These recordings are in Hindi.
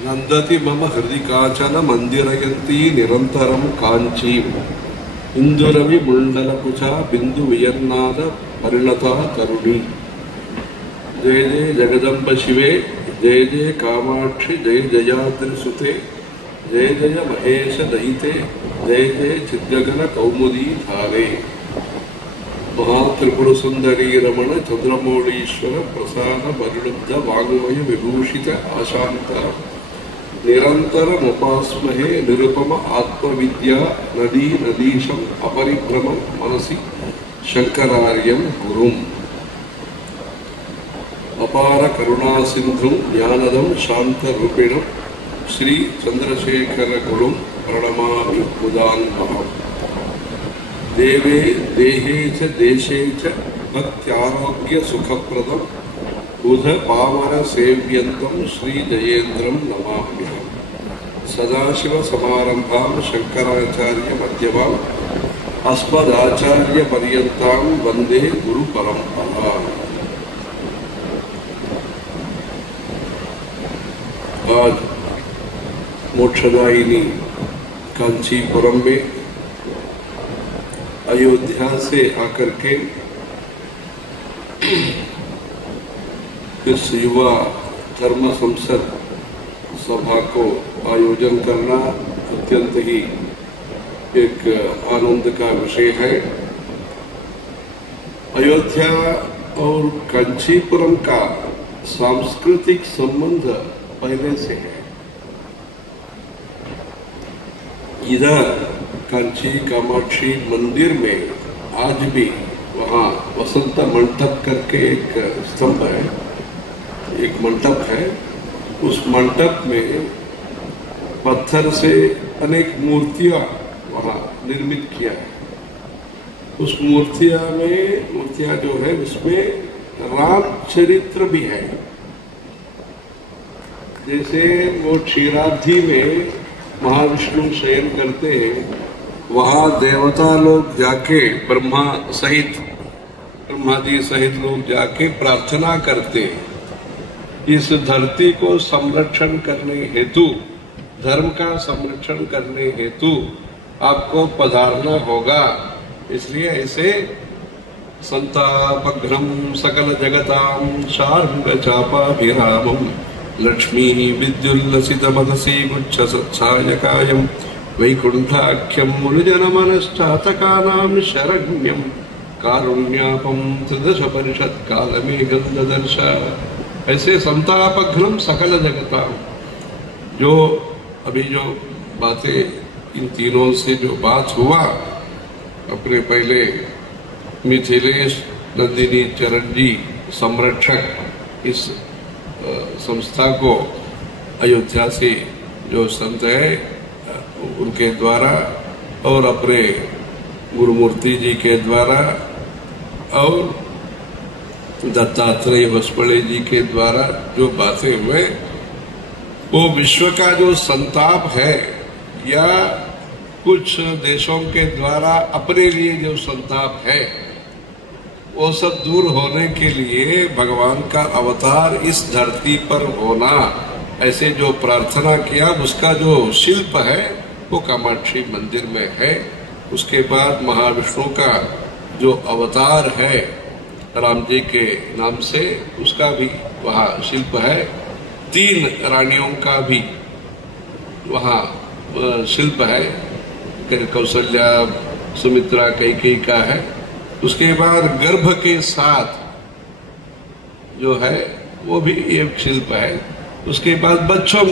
नंदति मम हृदि काचन मंदिरयन्ती निरंतरम कांचीम् इंदुरवि मुंडलकुचा बिंदु वियन्नाद परिणता करुणी। जय जय जगदम्ब शिवे, जय जय कामाक्षि, जय जयाद्रिसुते, जय जय महेश दयिते, जय जय चिद्गगन कौमुदी धारे। महात्रिपुर सुंदरी रमण चंद्रमौळीश्वर प्रसाद परिणुद्ध वाङ्मय विभूषित आशांत निरंतर मुपास्महे निरुपम आत्मविद्या नदी नदीशम अपरिभ्रम मनसि शंकरार्यं गुरुम्। अपार करुणा सिंधु ज्ञानदं शांत रूपिणं श्री चंद्रशेखर गुरुं प्रणमामि मुदान्वहम्। देवे देहे च देशे च भक्त्यारोग्य सुखप्रदं बुध पामर सेव्यन्तं श्री जयेन्द्रं नमाम्यहम्। सदाशिव समारंभां शंकराचार्य मध्यमाम् अस्मदाचार्य पर्यन्तां वंदे गुरु परंपराम्। आज मोक्षदायिनी कांचीपुरम में अयोध्या से आकर के इस युवा धर्म संसद सभा को आयोजन करना अत्यंत ही एक आनंद का विषय है। अयोध्या और कांचीपुरम का सांस्कृतिक संबंध पहले से है। इधर कांची कामाक्षी मंदिर में आज भी वहाँ वसंत मंटप करके एक स्तंभ है, एक मंटप है। उस मंटप में पत्थर से अनेक मूर्तियां वहाँ निर्मित किया है। उस मूर्तियां जो है उसमें राम चरित्र भी है। जैसे वो क्षीराब्धि में महाविष्णु शयन करते हैं, वहाँ देवता लोग जाके ब्रह्मा जी सहित लोग जाके प्रार्थना करते हैं। इस धरती को संरक्षण करने हेतु, धर्म का संरक्षण करने हेतु आपको पधारना होगा। इसलिए ऐसे संतापघ्नम सकल जगतां शार्ंग चापाभिरामं लक्ष्मी विद्युल्लसित मनसि गुच्छ सत्सायकायं वैकुंठाख्यं मुनिजन मनश्चातकानां शरण्यं कारुण्यापं त्रिदश परिषद कालमेघं ददर्श। ऐसे संतापघ्नम सकल जगता, जो अभी जो बातें इन तीनों से जो बात हुआ, अपने पहले मिथिलेश नंदिनी चरण जी संरक्षक इस संस्था को अयोध्या से जो संत है उनके द्वारा और अपने गुरुमूर्ति जी के द्वारा और दत्तात्रेय होसबले जी के द्वारा जो बातें हुए, वो विश्व का जो संताप है या कुछ देशों के द्वारा अपने लिए जो संताप है, वो सब दूर होने के लिए भगवान का अवतार इस धरती पर होना, ऐसे जो प्रार्थना किया, उसका जो शिल्प है वो कामाक्षी मंदिर में है। उसके बाद महाविष्णु का जो अवतार है राम जी के नाम से, उसका भी वहाँ शिल्प है। 3 रानियों का भी वहाँ शिल्प है, कौशल्या, सुमित्रा, कैकेयी का है। उसके बाद गर्भ के साथ जो है वो भी एक शिल्प है। उसके बाद बच्चों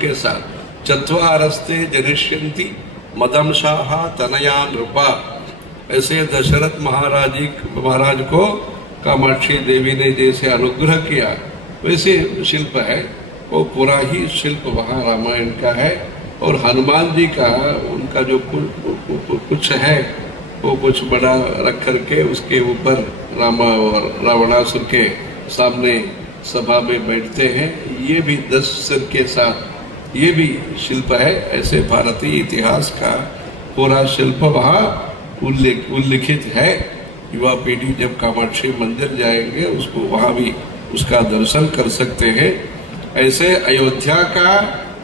के साथ चत्वारस्ते जनिष्यन्ति मदंशाः तनया नृपा। ऐसे दशरथ महाराज को कामाक्षी देवी ने जैसे अनुग्रह किया, वैसे शिल्प है। वो पूरा ही शिल्प वहाँ रामायण का है। और हनुमान जी का उनका जो कुछ है वो कुछ बड़ा रख करके उसके ऊपर रामा और रावणासुर के सामने सभा में बैठते हैं। ये भी 10 सिर के साथ ये भी शिल्प है। ऐसे भारतीय इतिहास का पूरा शिल्प वहाँ उल्लिखित है। युवा पीढ़ी जब कामाक्षी मंदिर जाएंगे उसको वहाँ भी उसका दर्शन कर सकते हैं। ऐसे अयोध्या का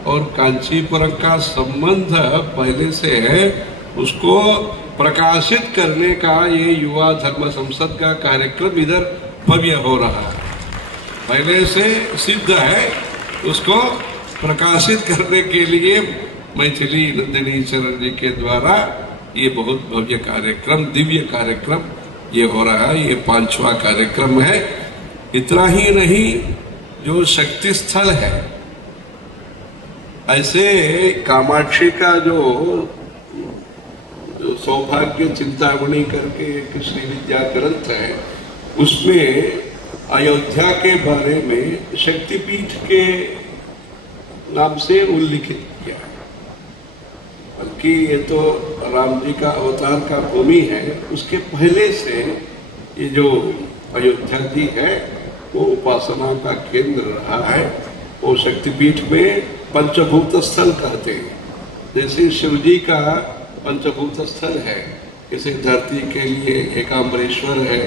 और कांचीपुरम का संबंध पहले से है, उसको प्रकाशित करने का ये युवा धर्म संसद का कार्यक्रम इधर भव्य हो रहा है। पहले से सिद्ध है, उसको प्रकाशित करने के लिए मैथिली नंदिनी चरण जी के द्वारा ये बहुत भव्य कार्यक्रम, दिव्य कार्यक्रम ये हो रहा है। ये 5वां कार्यक्रम है। इतना ही नहीं, जो शक्ति स्थल है, ऐसे कामाक्षी का जो सौभाग्य चिंतामणि करके एक श्री विद्या ग्रंथ है, उसमें अयोध्या के बारे में शक्तिपीठ के नाम से उल्लिखित किया है। बल्कि ये तो राम जी का अवतार का भूमि है, उसके पहले से ये जो अयोध्या जी है वो उपासना का केंद्र रहा है। वो शक्तिपीठ में पंचभूत स्थल कहते हैं। जैसे शिव जी का पंचभूत स्थल है, जैसे धरती के लिए एकाम्बरेश्वर है,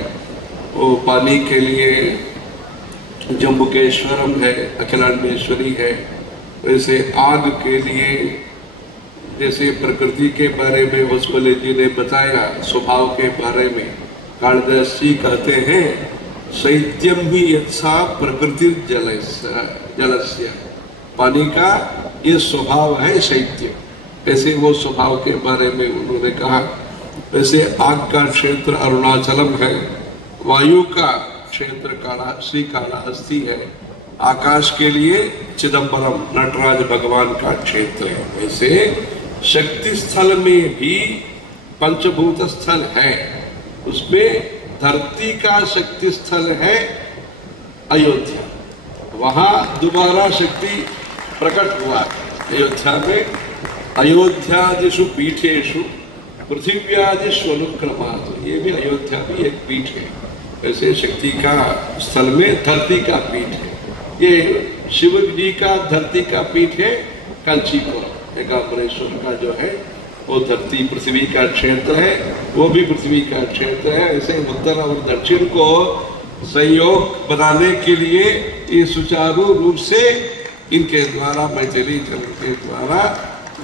वो पानी के लिए जम्बुकेश्वरम है, अखिलांडेश्वरी है। वैसे आग के लिए, जैसे प्रकृति के बारे में वसुमले जी ने बताया, स्वभाव के बारे में कालिदास जी कहते हैं, शैत्यम ही यत्सा प्रकृति जलस्य, पानी का ये स्वभाव है शैत्य। ऐसे वो स्वभाव के बारे में उन्होंने कहा। वैसे आग का क्षेत्र अरुणाचलम है, वायु का क्षेत्र श्री कालाहस्ती है, आकाश के लिए चिदम्बरम नटराज भगवान का क्षेत्र है। वैसे शक्ति स्थल में भी पंचभूत स्थल है, उसमें धरती का शक्ति स्थल है अयोध्या। वहां दोबारा शक्ति प्रकट हुआ अयोध्या में। अयोध्यादिषु पीठेषु पृथिव्यादिषु अनुक्रमात्, ये भी अयोध्या भी एक पीठ है। ऐसे शक्ति का स्थल में धरती का पीठ है। ये शिव जी का धरती का पीठ है कांचीपुरम। एकाम्बरेश्वर का जो है वो धरती पृथ्वी का क्षेत्र है, वो भी पृथ्वी का क्षेत्र है। ऐसे उत्तर और दक्षिण को संयोग बनाने के लिए ये सुचारू रूप से इनके द्वारा, मैथिली चरण के द्वारा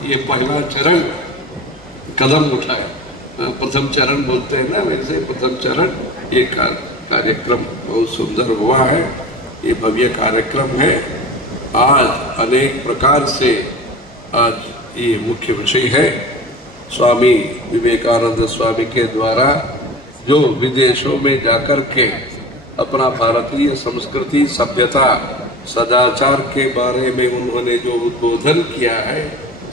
ये पहला चरण कदम उठाए। प्रथम चरण बोलते हैं ना, वैसे प्रथम चरण ये कार्यक्रम बहुत सुंदर हुआ है। ये भव्य कार्यक्रम है। आज अनेक प्रकार से आज ये मुख्य विषय है। स्वामी विवेकानंद स्वामी के द्वारा जो विदेशों में जाकर के अपना भारतीय संस्कृति, सभ्यता, सदाचार के बारे में उन्होंने जो उद्बोधन किया है,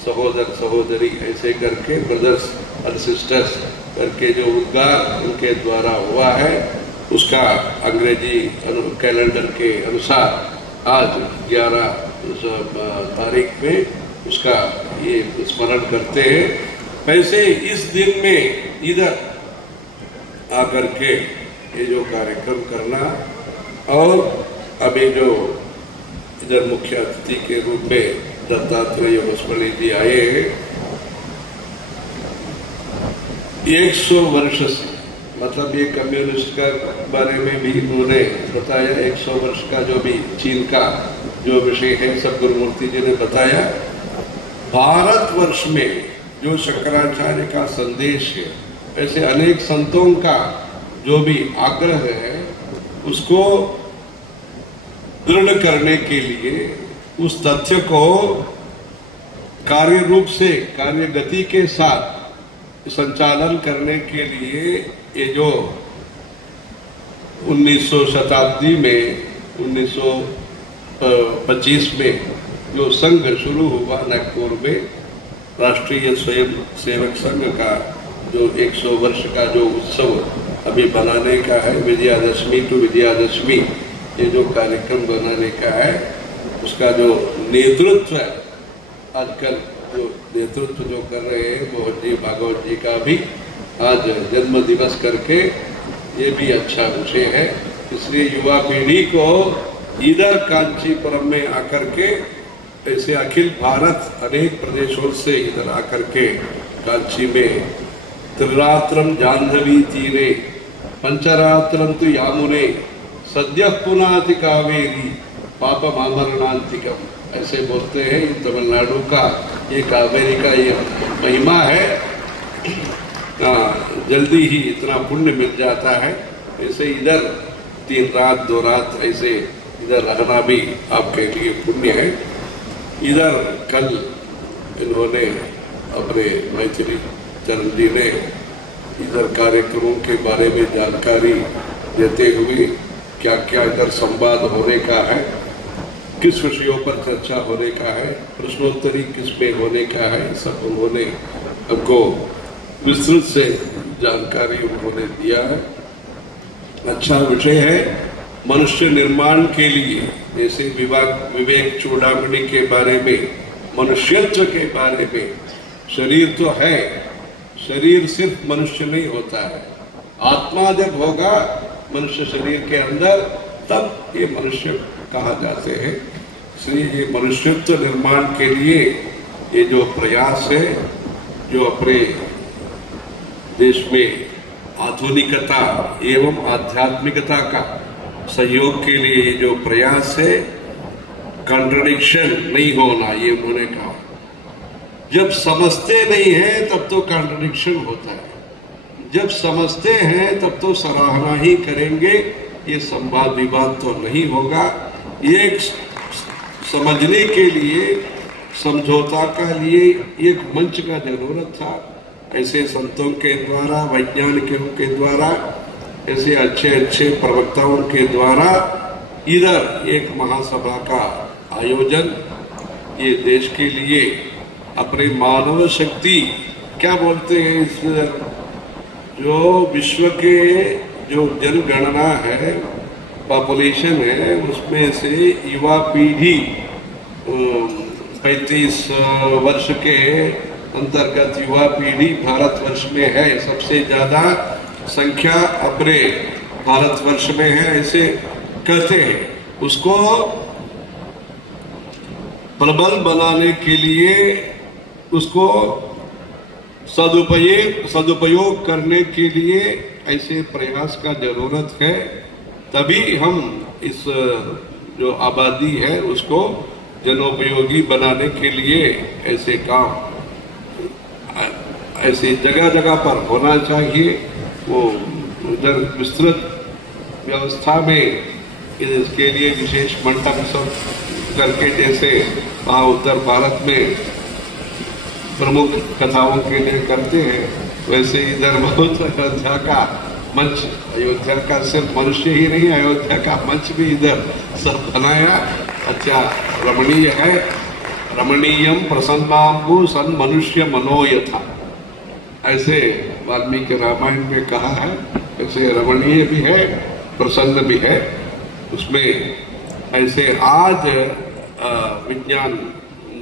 सहोदर सहोदरी ऐसे करके, ब्रदर्स और सिस्टर्स करके जो उद्गार उनके द्वारा हुआ है, उसका अंग्रेजी कैलेंडर के अनुसार आज 11 तारीख में उसका ये स्मरण करते हैं। वैसे इस दिन में इधर आकर के ये जो कार्यक्रम करना, और अभी जो इधर मुख्य अतिथि के रूप में दत्तात्रेय वसुमले जी आए हैं, 100 वर्ष से, मतलब ये कम्युनिस्ट का बारे में भी उन्होंने बताया। 100 वर्ष का जो भी चीन का जो विषय है सब गुरुमूर्ति जी ने बताया। भारतवर्ष में जो शंकराचार्य का संदेश है, ऐसे अनेक संतों का जो भी आग्रह है, उसको दृढ़ करने के लिए, उस तथ्य को कार्य रूप से, कार्य गति के साथ संचालन करने के लिए ये जो 1900 शताब्दी में 1925 में जो संघ शुरू हुआ नागपुर में, राष्ट्रीय स्वयं सेवक संघ का जो 100 वर्ष का जो उत्सव अभी बनाने का है, विजयादशमी टू विजयादशमी ये जो कार्यक्रम बनाने का है, उसका जो नेतृत्व आजकल जो नेतृत्व जो कर रहे हैं मोहन जी भागवत जी का भी आज जन्म दिवस करके, ये भी अच्छा विषय है। इसलिए युवा पीढ़ी को इधर कांचीपुरम में आकर के, ऐसे अखिल भारत अनेक प्रदेशों से इधर आकर के कांची में त्रिरात्रम जाह्नवी तीरे पंचरात्रम तु यामुने सद्य पुनाति कावेरी पापमामरणांतिकम ऐसे बोलते हैं। तमिलनाडु का ये कावेरी का ये महिमा है। जल्दी ही इतना पुण्य मिल जाता है। ऐसे इधर 3 रात 2 रात ऐसे इधर रहना भी आपके लिए पुण्य है। इधर कल इन्होंने अपने मैथिली चरण जी ने इधर कार्यक्रमों के बारे में जानकारी देते हुए क्या क्या इधर संवाद होने का है, किस विषयों पर चर्चा होने का है, प्रश्नोत्तरी किस में होने का है, सब उन्होंने हमको विस्तृत से जानकारी उन्होंने दिया है। अच्छा विषय है। मनुष्य निर्माण के लिए जैसे विवेक चूड़ामणि के बारे में, मनुष्यत्व के बारे में, शरीर तो है, शरीर सिर्फ मनुष्य नहीं होता है। आत्मा जब होगा मनुष्य शरीर के अंदर तब ये मनुष्य कहा जाते हैं। इसलिए ये मनुष्यत्व निर्माण के लिए ये जो प्रयास है, जो अपने देश में आधुनिकता एवं आध्यात्मिकता का सहयोग के लिए जो प्रयास है, कॉन्ट्रडिक्शन नहीं होना, ये उन्होंने कहा। जब समझते नहीं है तब तो कॉन्ट्रडिक्शन होता है, जब समझते हैं तब तो सराहना ही करेंगे, ये संवाद विवाद तो नहीं होगा। ये समझने के लिए, समझौता का लिए एक मंच का जरूरत था। ऐसे संतों के द्वारा, वैज्ञानिकों के द्वारा, ऐसे अच्छे अच्छे प्रवक्ताओं के द्वारा इधर एक महासभा का आयोजन, ये देश के लिए अपने मानव शक्ति क्या बोलते हैं इसमें, जो विश्व के जो जनगणना है, पॉपुलेशन है, उसमें से युवा पीढ़ी 35 वर्ष के अंतर्गत युवा पीढ़ी भारतवर्ष में है। सबसे ज्यादा संख्या अपने भारतवर्ष में है, ऐसे कहते हैं। उसको प्रबल बनाने के लिए, उसको सदुपयोग करने के लिए ऐसे प्रयास का जरूरत है। तभी हम इस जो आबादी है उसको जनोपयोगी बनाने के लिए ऐसे काम ऐसे जगह जगह पर होना चाहिए। वो उधर विस्तृत व्यवस्था में इसके लिए विशेष मंडप सब करके, जैसे वहाँ उत्तर भारत में प्रमुख कथाओं के लिए करते हैं, वैसे इधर बहुत अयोध्या का मंच, अयोध्या का सिर्फ मनुष्य ही नहीं, अयोध्या का मंच भी इधर सब बनाया। अच्छा रमणीय है। रमणीयम प्रसन्नाम्बु सन मनुष्य मनोयथा, ऐसे वाल्मीकि रामायण में कहा है। ऐसे रमणीय भी है, प्रसन्न भी है। उसमें ऐसे आज विज्ञान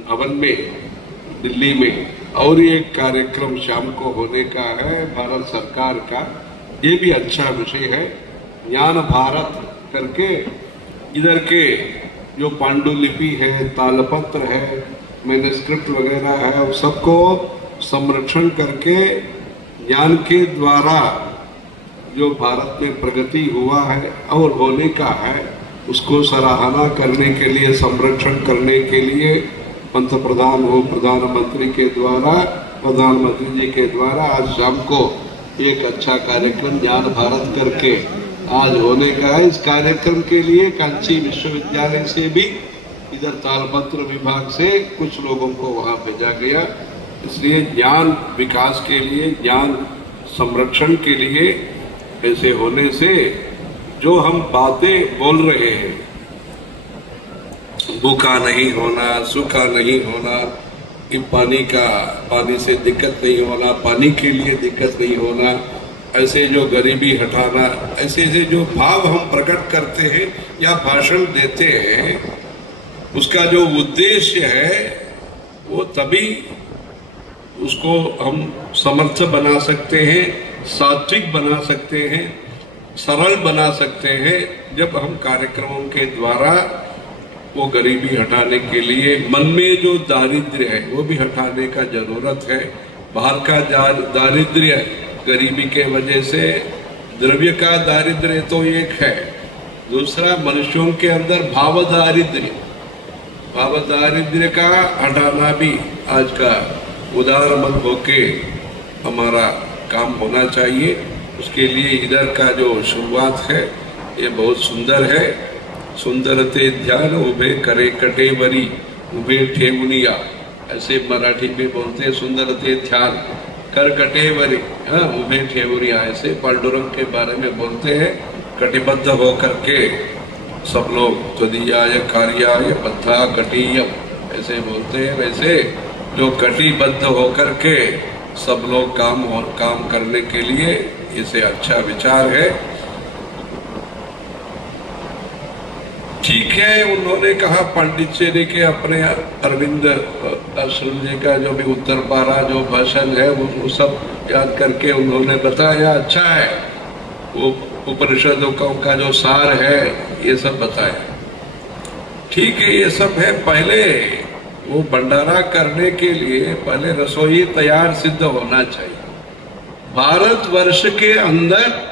भवन में दिल्ली में और एक कार्यक्रम शाम को होने का है भारत सरकार का। ये भी अच्छा विषय है। ज्ञान भारत करके इधर के जो पांडुलिपि है, तालपत्र है, मैन्युस्क्रिप्ट वगैरह है, उस सबको संरक्षण करके ज्ञान के द्वारा जो भारत में प्रगति हुआ है और होने का है, उसको सराहना करने के लिए, संरक्षण करने के लिए पंतप्रधान हो प्रधानमंत्री के द्वारा, प्रधानमंत्री जी के द्वारा आज शाम को एक अच्छा कार्यक्रम ज्ञान भारत करके आज होने का है। इस कार्यक्रम के लिए कांची विश्वविद्यालय से भी इधर तालपत्र विभाग से कुछ लोगों को वहां भेजा गया। इसलिए ज्ञान विकास के लिए, ज्ञान संरक्षण के लिए ऐसे होने से जो हम बातें बोल रहे हैं, भूखा नहीं होना, सूखा नहीं होना, कि पानी से दिक्कत नहीं होना, पानी के लिए दिक्कत नहीं होना, ऐसे जो गरीबी हटाना, ऐसे ऐसे जो भाव हम प्रकट करते हैं या भाषण देते हैं, उसका जो उद्देश्य है वो तभी उसको हम समर्थ बना सकते हैं, सात्विक बना सकते हैं, सरल बना सकते हैं, जब हम कार्यक्रमों के द्वारा वो गरीबी हटाने के लिए, मन में जो दारिद्र्य है वो भी हटाने का जरूरत है। बाहर का दारिद्र्य गरीबी के वजह से, द्रव्य का दारिद्र्य तो एक है, दूसरा मनुष्यों के अंदर भाव दारिद्र्य का हटाना भी आज का उदार मन होके हमारा काम होना चाहिए। उसके लिए इधर का जो शुरुआत है ये बहुत सुंदर है। सुंदरते ध्यान उभे करे कटेवरी उभे ठेवनिया, ऐसे मराठी में बोलते हैं सुंदरते ध्यान कर कटेवरी उभे ठेवनिया, ऐसे पांडुरंग के बारे में बोलते हैं। कटिबद्ध होकर के सब लोग त्वदीयाय कार्याय बद्धा कटीयम ऐसे बोलते हैं। वैसे जो कटिबद्ध होकर के सब लोग काम करने के लिए इसे अच्छा विचार है। ठीक है, उन्होंने कहा पांडिचेरी के अपने अरविंद आश्रम जी का जो भी उत्तर पारा जो भाषण है वो सब याद करके उन्होंने बताया, अच्छा है। वो उपनिषदों का जो सार है ये सब बताया। ठीक है, ये सब है। पहले वो भंडारा करने के लिए पहले रसोई तैयार सिद्ध होना चाहिए। भारतवर्ष के अंदर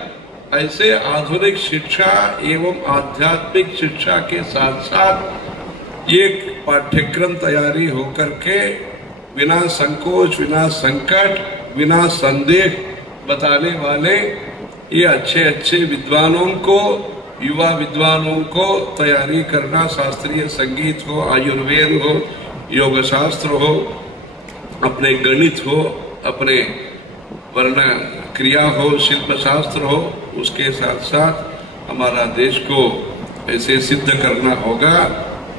ऐसे आधुनिक शिक्षा एवं आध्यात्मिक शिक्षा के साथ साथ एक पाठ्यक्रम तैयारी होकर के बिना संकोच, बिना संकट, बिना संदेह बताने वाले ये अच्छे विद्वानों को, युवा विद्वानों को तैयारी करना, शास्त्रीय संगीत हो, आयुर्वेद हो, योग शास्त्र हो, अपने गणित हो, अपने वर्ण क्रिया हो, शिल्प शास्त्र हो, उसके साथ साथ हमारा देश को ऐसे सिद्ध करना होगा।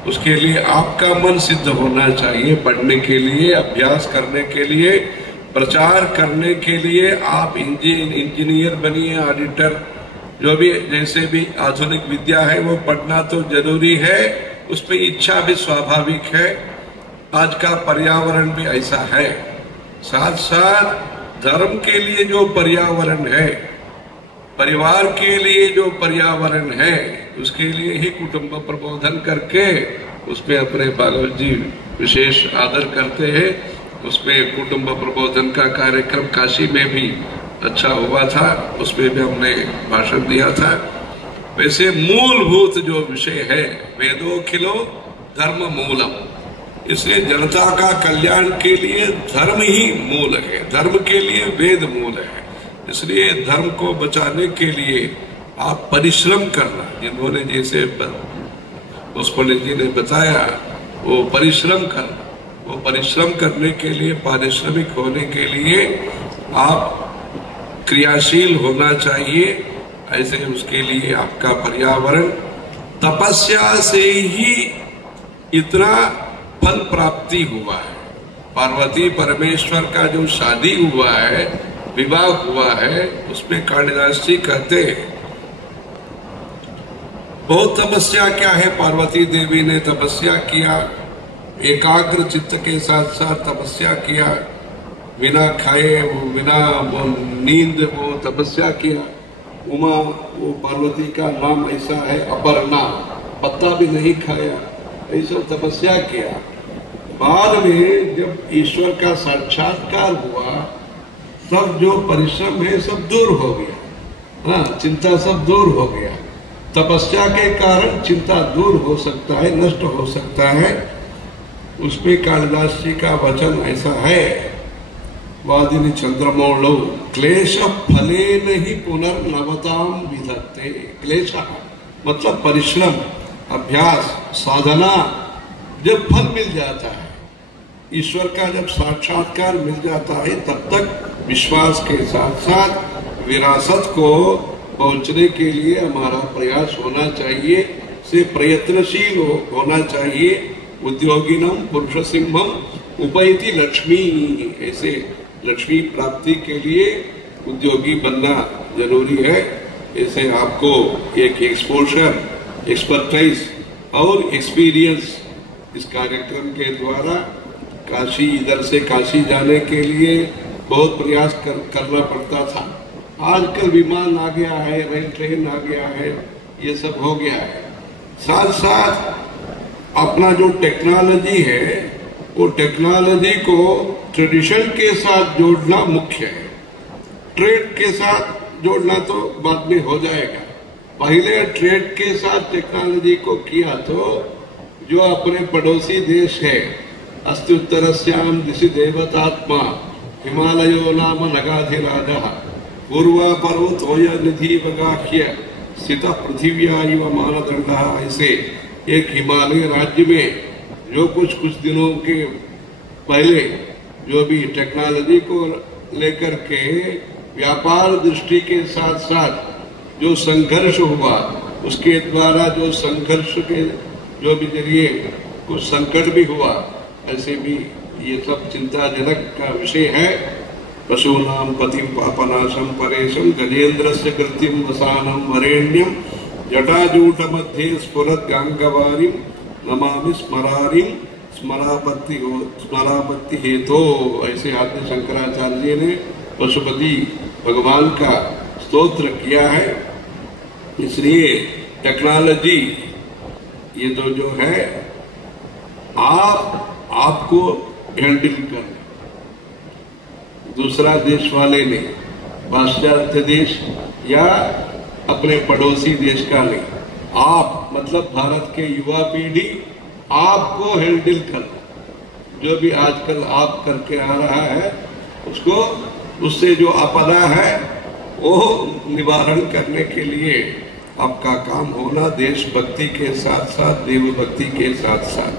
उसके लिए आपका मन सिद्ध होना चाहिए। पढ़ने के लिए, अभ्यास करने के लिए, प्रचार करने के लिए आप इंजीनियर बनिए, ऑडिटर, जो भी जैसे भी आधुनिक विद्या है वो पढ़ना तो जरूरी है। उसमें इच्छा भी स्वाभाविक है। आज का पर्यावरण भी ऐसा है। साथ साथ धर्म के लिए जो पर्यावरण है, परिवार के लिए जो पर्यावरण है, उसके लिए ही कुटुंब प्रबोधन करके उसमें अपने भागवत जी विशेष आदर करते हैं। उसमें कुटुंब प्रबोधन का कार्यक्रम काशी में भी अच्छा हुआ था, उसमें भी हमने भाषण दिया था। वैसे मूलभूत जो विषय है, वेदोखिलो धर्म मूलम, इसलिए जनता का कल्याण के लिए धर्म ही मूल है, धर्म के लिए वेद मूल है। इसलिए धर्म को बचाने के लिए आप परिश्रम करना, जिन्होंने जैसे पुष्पलिंग जी ने बताया, वो परिश्रम करना, वो परिश्रम करने के लिए, पारिश्रमिक होने के लिए आप क्रियाशील होना चाहिए। ऐसे उसके लिए आपका पर्यावरण, तपस्या से ही इतना फल प्राप्ति हुआ है। पार्वती परमेश्वर का जो शादी हुआ है, विवाह हुआ है, उसमें कालिदास जी कहते हैं बहुत तपस्या क्या है। पार्वती देवी ने तपस्या किया, एकाग्र चित्त के साथ साथ तपस्या किया, बिना खाए, बिना नींद वो तपस्या किया। उमा, वो पार्वती का नाम ऐसा है, अपर्णा, पत्ता भी नहीं खाया, ऐसा तपस्या किया। बाद में जब ईश्वर का साक्षात्कार हुआ तब जो परिश्रम है सब दूर हो गया। हाँ, चिंता सब दूर हो गया। तपस्या के कारण चिंता दूर हो सकता है, नष्ट हो सकता है। उसमें कालिदास जी का वचन ऐसा है, वादिनी चंद्रमौलौ क्लेश फलेन ही पुनर्नवताम विधत्ते। क्लेश मतलब परिश्रम, अभ्यास, साधना। जब फल मिल जाता है, ईश्वर का जब साक्षात्कार मिल जाता है, तब तक विश्वास के साथ साथ विरासत को पहुंचने के लिए हमारा प्रयास होना चाहिए, से प्रयत्नशील होना चाहिए। उद्योगिनम पुरुष सिंहम उपैति लक्ष्मी, ऐसे लक्ष्मी प्राप्ति के लिए उद्योगी बनना जरूरी है। ऐसे आपको एक एक्सपोजर, एक्सपर्टाइज और एक्सपीरियंस इस कार्यक्रम के द्वारा काशी, इधर से काशी जाने के लिए बहुत प्रयास करना पड़ता था। आजकल विमान आ गया है, रेल ट्रेन आ गया है, ये सब हो गया है। साथ साथ अपना जो टेक्नोलॉजी है, वो टेक्नोलॉजी को ट्रेडिशन के साथ जोड़ना मुख्य है। ट्रेड के साथ जोड़ना तो बाद में हो जाएगा, पहले ट्रेड के साथ टेक्नोलॉजी को किया तो जो अपने पड़ोसी देश है, अस्त्युत्तरस्याम दिशि देवतात्मा हिमालयो नाम नगाधिराजः पूर्वा पर्वतोय निधि वगाह्य स्थित पृथिव्या इव मानदंडः। ऐसे एक हिमालय राज्य में जो कुछ दिनों के पहले जो भी टेक्नोलॉजी को लेकर के व्यापार दृष्टि के साथ साथ जो संघर्ष हुआ, उसके द्वारा जो संघर्ष के जो भी जरिए कुछ संकट भी हुआ, ऐसे भी ये सब चिंताजनक का विषय है। पशूनाम पतिम पापनाशम परेशम गजेन्द्रस्य कृत्रिम वसानम वरेण्यम जटाजूट मध्ये स्फुरत गांगवारिम नमामि स्मरारिम स्मरापत्ति हेतो। ऐसे आदि शंकराचार्य जी ने पशुपति भगवान का स्तोत्र किया है। इसलिए टेक्नोलॉजी ये जो है आपको हैंडल कर, दूसरा देश वाले ने, पाश्चात्य देश या अपने पड़ोसी देश का नहीं, आप मतलब भारत के युवा पीढ़ी आपको हैंडल कर, जो भी आजकल आप करके आ रहा है उसको, उससे जो आपदा है वो निवारण करने के लिए आपका काम होना, देशभक्ति के साथ साथ देवभक्ति के साथ साथ।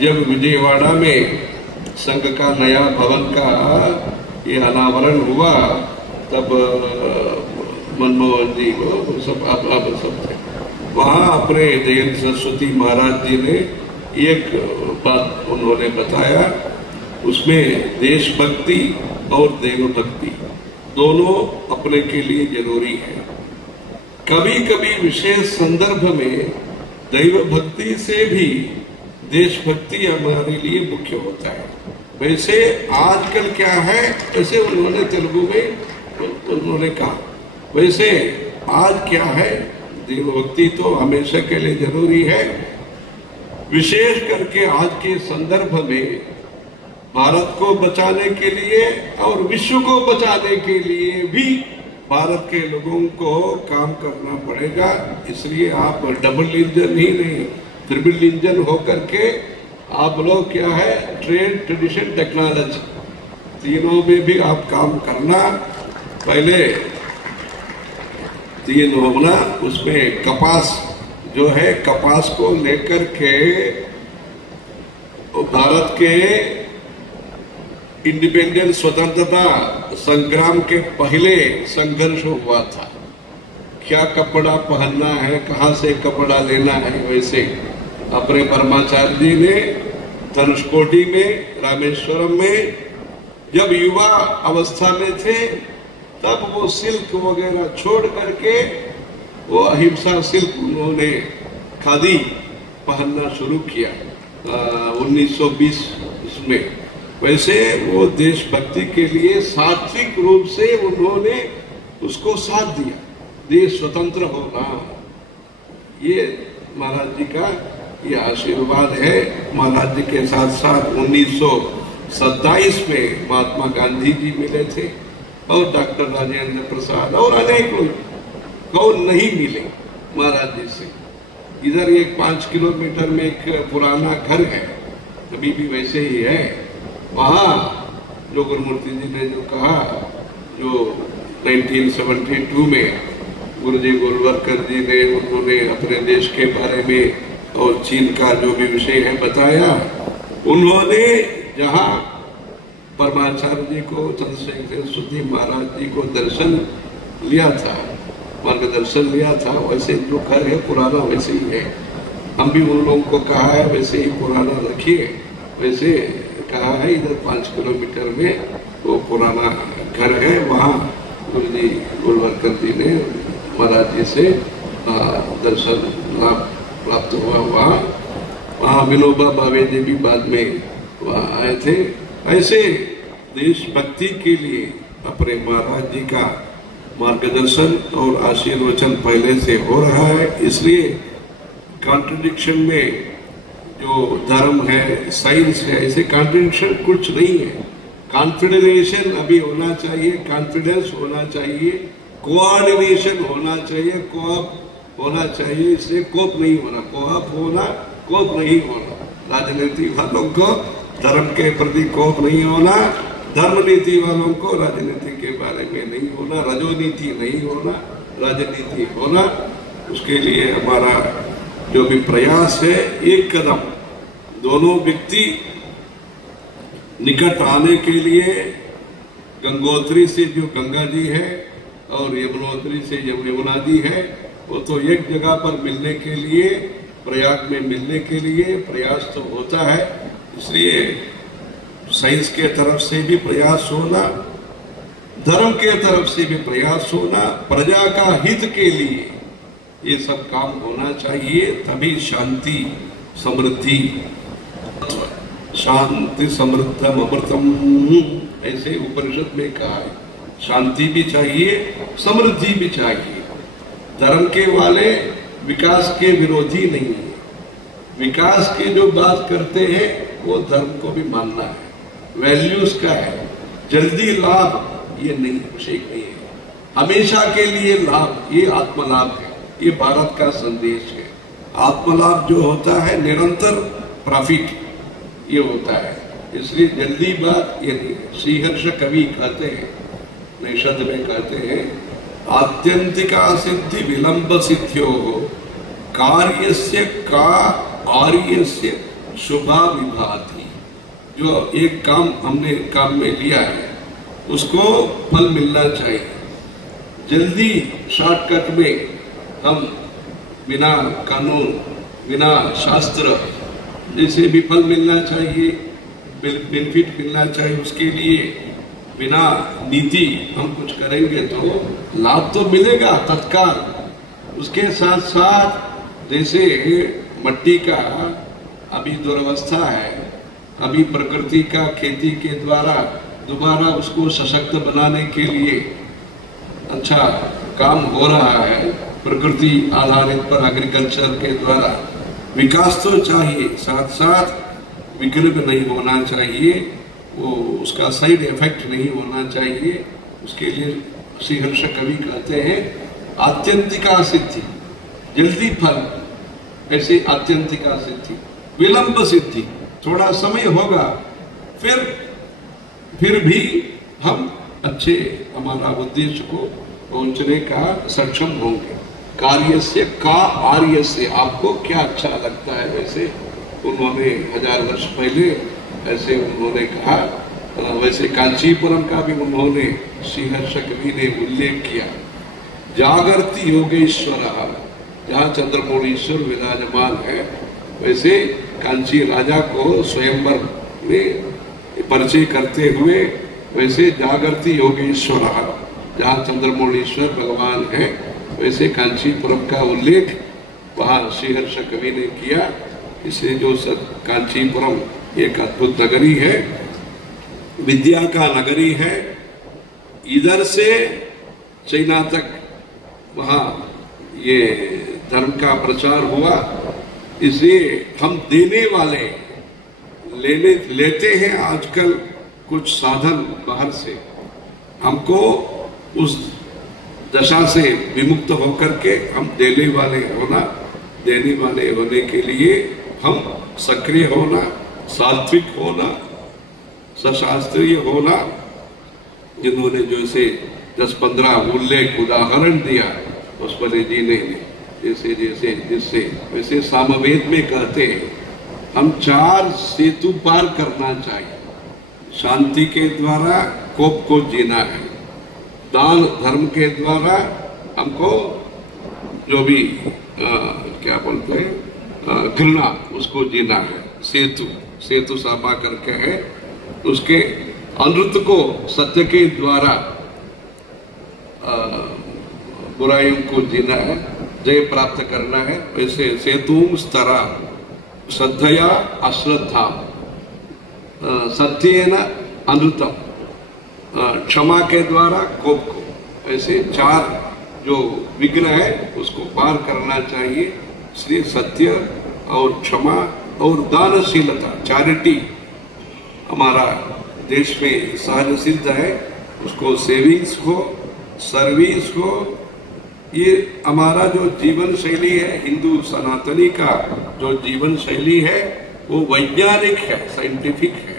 जब विजयवाड़ा में संघ का नया भवन का ये अनावरण हुआ तब मनमोहन जी को सब थे वहाँ, अपने जयंत सरस्वती महाराज जी ने एक बात उन्होंने बताया, उसमें देशभक्ति और देवभक्ति दोनों अपने के लिए जरूरी है। कभी कभी विशेष संदर्भ में दैव भक्ति से भी देशभक्ति हमारे लिए मुख्य होता है। वैसे आजकल क्या है, ऐसे उन्होंने तेलुगु में उन्होंने कहा, वैसे आज क्या है, देवभक्ति तो हमेशा के लिए जरूरी है। विशेष करके आज के संदर्भ में भारत को बचाने के लिए और विश्व को बचाने के लिए भी भारत के लोगों को काम करना पड़ेगा। इसलिए आप डबल इंजन ही नहीं, ट्रिपल इंजन होकर के आप लोग क्या है, ट्रेड, ट्रेडिशन, टेक्नोलॉजी तीनों में भी आप काम करना। पहले तीन होना, उसमें कपास जो है, कपास को लेकर के भारत के इंडिपेंडेंस स्वतंत्रता संग्राम के पहले संघर्ष हुआ था। क्या कपड़ा पहनना है, कहाँ से कपड़ा लेना है, वैसे अपने परमाचार्य जी ने धनुषकोटी में, रामेश्वरम में जब युवा अवस्था में थे तब वो सिल्क वगैरह छोड़ करके वो अहिंसा सिल्क उन्होंने खादी पहनना शुरू किया 1920 में। वैसे वो देशभक्ति के लिए सात्विक रूप से उन्होंने उसको साथ दिया, देश स्वतंत्र होना, ये महाराज जी का ये आशीर्वाद है। महाराज जी के साथ साथ 1927 में महात्मा गांधी जी मिले थे और डॉक्टर राजेंद्र प्रसाद और अनेक लोग, कौन नहीं मिले महाराज जी से। इधर एक 5 किलोमीटर में एक पुराना घर है, अभी भी वैसे ही है। वहाँ जो गुरुमूर्ति जी ने जो कहा, जो 1972 में गुरुजी गोलवलकर जी ने उन्होंने अपने देश के बारे में और चीन का जो भी विषय है बताया, उन्होंने जहाँ परमाचार्य जी को, चंद्रशेखर सरस्वती महाराज जी को दर्शन लिया था, मार्गदर्शन लिया था, वैसे जो घर है पुराना वैसे ही है। हम भी उन लोगों को कहा है वैसे ही पुराना रखिए, वैसे कहा है। इधर 5 किलोमीटर में वो पुराना घर है, वहाँ गुरुजी गोलवलकर जी ने महाराज जी से दर्शन लाभ प्राप्त हुआ। वहाँ विनोबा भावे जी भी बाद में वहाँ आए थे। ऐसे देशभक्ति के लिए अपने महाराज जी का मार्गदर्शन और आशीर्वचन पहले से हो रहा है। इसलिए कॉन्ट्रडिक्शन में जो धर्म है, साइंस है, ऐसे कॉन्ट्रडिक्शन कुछ नहीं है। कॉन्फिडरेशन अभी होना चाहिए, कॉन्फिडेंस होना चाहिए, कोऑर्डिनेशन होना चाहिए, होना चाहिए, इसलिए कोप नहीं होना, कोप होना, कोप नहीं होना। राजनीति वालों को धर्म के प्रति कोप नहीं होना, धर्म नीति वालों को राजनीति के बारे में नहीं होना, रजोनीति नहीं होना, राजनीति होना। उसके लिए हमारा जो भी प्रयास है, एक कदम दोनों व्यक्ति निकट आने के लिए, गंगोत्री से जो गंगा जी है और यमुनोत्री से यमुना जी है, वो तो एक जगह पर मिलने के लिए, प्रयाग में मिलने के लिए प्रयास तो होता है। इसलिए साइंस के तरफ से भी प्रयास होना, धर्म के तरफ से भी प्रयास होना, प्रजा का हित के लिए ये सब काम होना चाहिए। तभी शांति समृद्धि, शांति समृद्धम अमृतम, ऐसे उपनिषद में कहा है। शांति भी चाहिए, समृद्धि भी चाहिए। धर्म के वाले विकास के विरोधी नहीं है। विकास की जो बात करते हैं वो धर्म को भी मानना है, वैल्यूज का है। जल्दी लाभ ये नहीं, विषय नहीं है। हमेशा के लिए लाभ, ये आत्मलाभ है। ये भारत का संदेश है। आत्मलाभ जो होता है, निरंतर प्रॉफिट, ये होता है। इसलिए जल्दी बात ये नहीं है। श्रीहर्ष कवि कहते हैं, निषद में कहते हैं, आत्यंतिका सिद्धि विलंब सिद्ध्यो कार्यस्य का आर्यस्य शुभा विभाति। जो एक काम हमने काम में लिया है उसको फल मिलना चाहिए। जल्दी शॉर्टकट में हम बिना कानून, बिना शास्त्र जैसे भी फल मिलना चाहिए, बेनिफिट मिलना चाहिए, उसके लिए बिना नीति हम कुछ करेंगे तो लाभ तो मिलेगा तत्काल। उसके साथ साथ जैसे मट्टी का अभी दुर्वस्था है, अभी प्रकृति का खेती के द्वारा दोबारा उसको सशक्त बनाने के लिए अच्छा काम हो रहा है। प्रकृति आधारित पर एग्रीकल्चर के द्वारा विकास तो चाहिए, साथ साथ विकल्प नहीं होना चाहिए, वो उसका साइड इफेक्ट नहीं होना चाहिए। उसके लिए श्रीहर्ष कवि कहते हैं, आत्यंतिका सिद्धि, जल्दी फल, ऐसे आत्यंतिका सिद्धि, विलंब सिद्धि, थोड़ा समय होगा, फिर भी हम अच्छे हमारा उद्देश्य को पहुंचने का सक्षम होंगे। कार्य से का आर्य से, आपको क्या अच्छा लगता है, वैसे उन्होंने 1000 वर्ष पहले ऐसे उन्होंने कहा। वैसे कांचीपुरम का भी उन्होंने श्रीहर्ष कवि ने उल्लेख किया। जागृति योगेश्वर, जहाँ चंद्रमौलीश्वर विराजमान है, वैसे कांची राजा को स्वयंवर में परिचय करते हुए वैसे जागृति योगेश्वर, जहाँ चंद्रमौलीश्वर भगवान है, वैसे कांचीपुरम का उल्लेख वहाँ श्रीहर्ष कवि ने किया। इसे जो कांचीपुरम एक अद्भुत नगरी है, विद्या का नगरी है। इधर से चाइना तक वहाँ ये धर्म का प्रचार हुआ। इसलिए हम देने वाले लेते हैं आजकल कुछ साधन बाहर से। हमको उस दशा से विमुक्त होकर के हम देने वाले होने के लिए हम सक्रिय होना, सात्विक होना, सशास्त्रीय होना। जिन्होंने जैसे 10-15 उल्लेख उदाहरण दिया पुष्पले जी ने, जिससे वैसे सामवेद में कहते हैं हम 4 सेतु पार करना चाहिए। शांति के द्वारा कोप को जीना है, दान धर्म के द्वारा हमको जो भी क्या बोलते हैं घृणा, उसको जीना है। सेतु सापा करके है, उसके अनृत को सत्य के द्वारा बुराइयों को जीना है, जय प्राप्त करना है। वैसे सेतुम स्तरा श्रद्धया अश्रद्धा सत्येन अनृतम, क्षमा के द्वारा कोप को, ऐसे 4 जो विघ्न है उसको पार करना चाहिए। इसलिए सत्य और क्षमा और दानशीलता, चैरिटी हमारा देश में सहज सिद्ध है। उसको सेविंग्स हो, सर्विस हो, ये हमारा जो जीवन शैली है, हिंदू सनातनी का जो जीवन शैली है वो वैज्ञानिक है, साइंटिफिक है।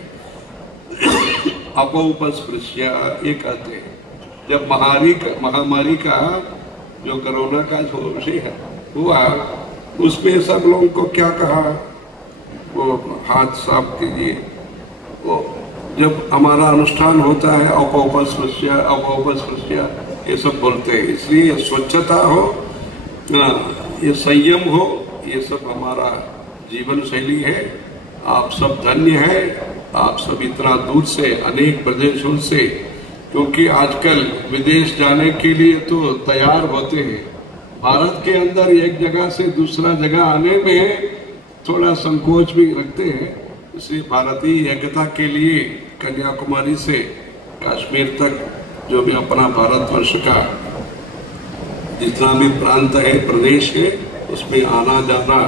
अपौपस्पृश्य ये कहते हैं। जब महामारी का जो कोरोना का जो विषय है हुआ, उसमें सब लोगों को क्या कहा, वो हाथ साफ कीजिए। वो जब हमारा अनुष्ठान होता है अपौपस्पृश्य ये सब बोलते हैं। इसलिए स्वच्छता हो, ये संयम हो, ये सब हमारा जीवन शैली है। आप सब धन्य है, आप सब इतना दूर से अनेक प्रदेशों से, क्योंकि आजकल विदेश जाने के लिए तो तैयार होते हैं, भारत के अंदर एक जगह से दूसरा जगह आने में थोड़ा संकोच भी रखते हैं। इसलिए भारतीय एकता के लिए कन्याकुमारी से कश्मीर तक जो भी अपना भारतवर्ष का जितना भी प्रांत है, प्रदेश है, उसमें आना जाना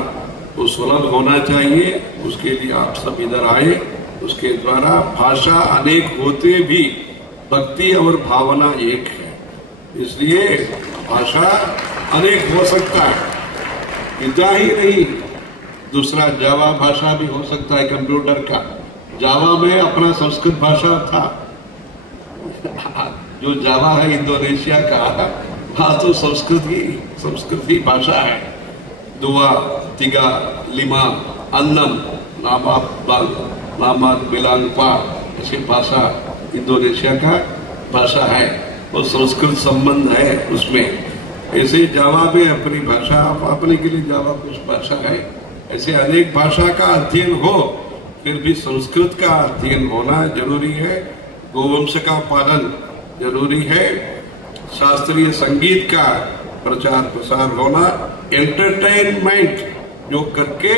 वो सुलभ होना चाहिए। उसके लिए आप सब इधर आए। उसके द्वारा भाषा अनेक होते भी भक्ति और भावना एक है, इसलिए भाषा अनेक हो सकता है। इतना ही नहीं, दूसरा जावा भाषा भी हो सकता है कंप्यूटर का। जावा में अपना संस्कृत भाषा था, जो जावा है इंडोनेशिया का, वहां तो संस्कृत ही भाषा है। दुआ, तिगा, लिमा, अन्नम, नामात बिलांगपा ऐसी भाषा इंडोनेशिया का भाषा है, और संस्कृत संबंध है उसमें। ऐसे जावा में अपनी भाषा, अपने के लिए जावा कुछ भाषा है। ऐसे अनेक भाषा का अध्ययन हो, फिर भी संस्कृत का अध्ययन होना जरूरी है। गोवंश का पालन जरूरी है। शास्त्रीय संगीत का प्रचार प्रसार होना, एंटरटेनमेंट जो करके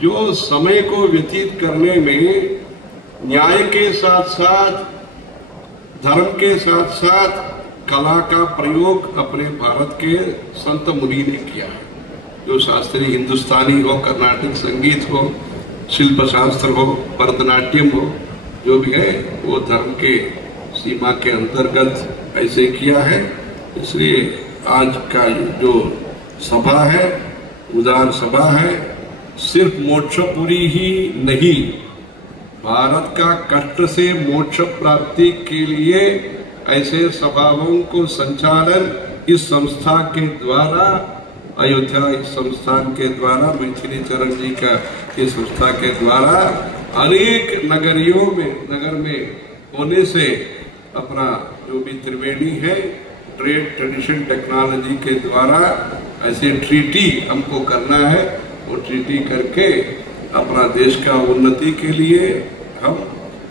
जो समय को व्यतीत करने में न्याय के साथ साथ, धर्म के साथ साथ कला का प्रयोग अपने भारत के संत मुनि ने किया है। जो शास्त्रीय हिंदुस्तानी हो, कर्नाटक संगीत हो, शिल्प शास्त्र हो, भरतनाट्यम हो, जो भी है वो धर्म के सीमा के अंतर्गत ऐसे किया है। इसलिए आज का जो सभा है, उदार सभा है, सिर्फ मोक्षपुरी ही नहीं, भारत का कष्ट से मोक्ष प्राप्ति के लिए ऐसे सभाओं को संचालन इस संस्था के द्वारा, अयोध्या इस संस्थान के द्वारा, मैथिली चरण जी का इस संस्था के द्वारा अनेक नगर में होने से अपना जो भी त्रिवेणी है, ट्रेड, ट्रेडिशन, टेक्नोलॉजी के द्वारा ऐसे ट्रीटी हमको करना है। वो ट्रीटी करके अपना देश का उन्नति के लिए हम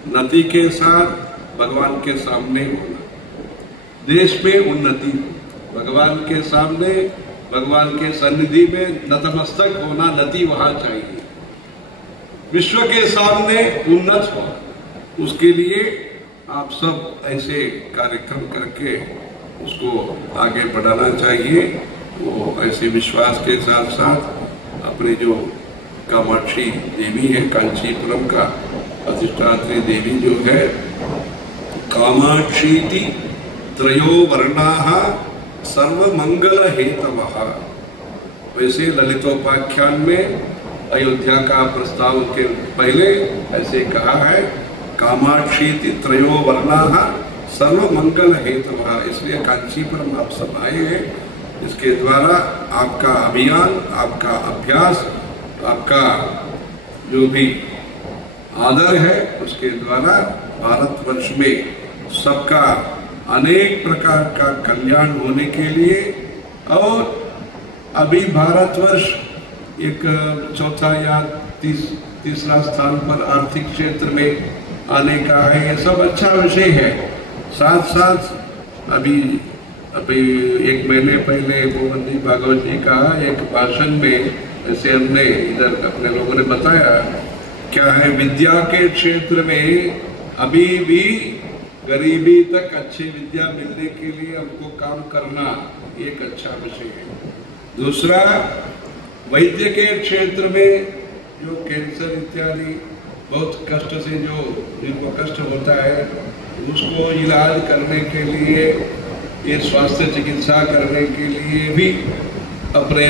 नति के साथ भगवान के सामने होना, देश में उन्नति, भगवान के सामने, भगवान के सन्निधि में नतमस्तक होना, नति वहां चाहिए, विश्व के सामने उन्नत हो। उसके लिए आप सब ऐसे कार्यक्रम करके उसको आगे बढ़ाना चाहिए। वो ऐसे विश्वास के साथ साथ अपने जो कामाक्षी देवी है, कांचीपुरम का अधिष्ठात्री देवी जो है, कामाक्षीति त्रयो वर्णाः सर्वमंगल हेतवः। वैसे ललितोपाख्यान में अयोध्या का प्रस्ताव के पहले ऐसे कहा है, कामाक्षीति त्रयो वर्णाः सर्वमंगल हेतवः। इसलिए कांचीपुरम आप सब आए हैं। इसके द्वारा आपका अभियान, आपका अभ्यास, आपका जो भी आदर है, उसके द्वारा भारतवर्ष में सबका अनेक प्रकार का कल्याण होने के लिए, और अभी भारतवर्ष एक चौथा या तीसरा स्थान पर आर्थिक क्षेत्र में आने का है। ये सब अच्छा विषय है। साथ साथ अभी एक महीने पहले मोहन जी भागवत जी का एक भाषण में जैसे हमने इधर अपने लोगों ने बताया, क्या है, विद्या के क्षेत्र में अभी भी गरीबी तक अच्छी विद्या मिलने के लिए हमको काम करना एक अच्छा विषय है। दूसरा, वैद्य के क्षेत्र में जो कैंसर इत्यादि बहुत कष्ट से जिनको कष्ट होता है, उसको इलाज करने के लिए ये स्वास्थ्य चिकित्सा करने के लिए भी अपने